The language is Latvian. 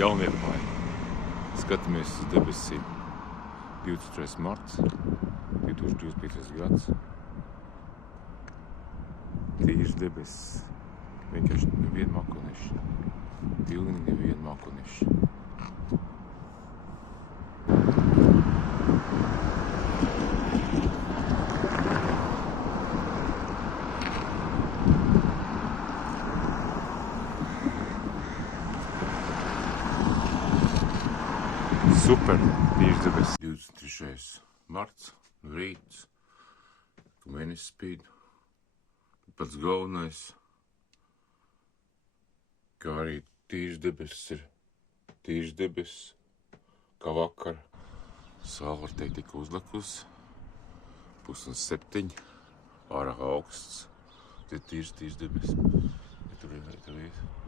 Jaunliepāja. Skatāmies uz debesīm. 23. marts, 2025. gads. Tīrs debesis. Vienkārši nevienu makonišu. Pilnīgi nevienu makonišu. Super, tīrs debesis. 23. marts, rīts, ka mēnesis spīd. Pats galvenais, kā arī tīrs debesis ir tīrs debesis, kā vakar. Saule var teikt tika uzlekusi, 6:30, ārā augsts, tie tīrs debesis. Ja tur ir.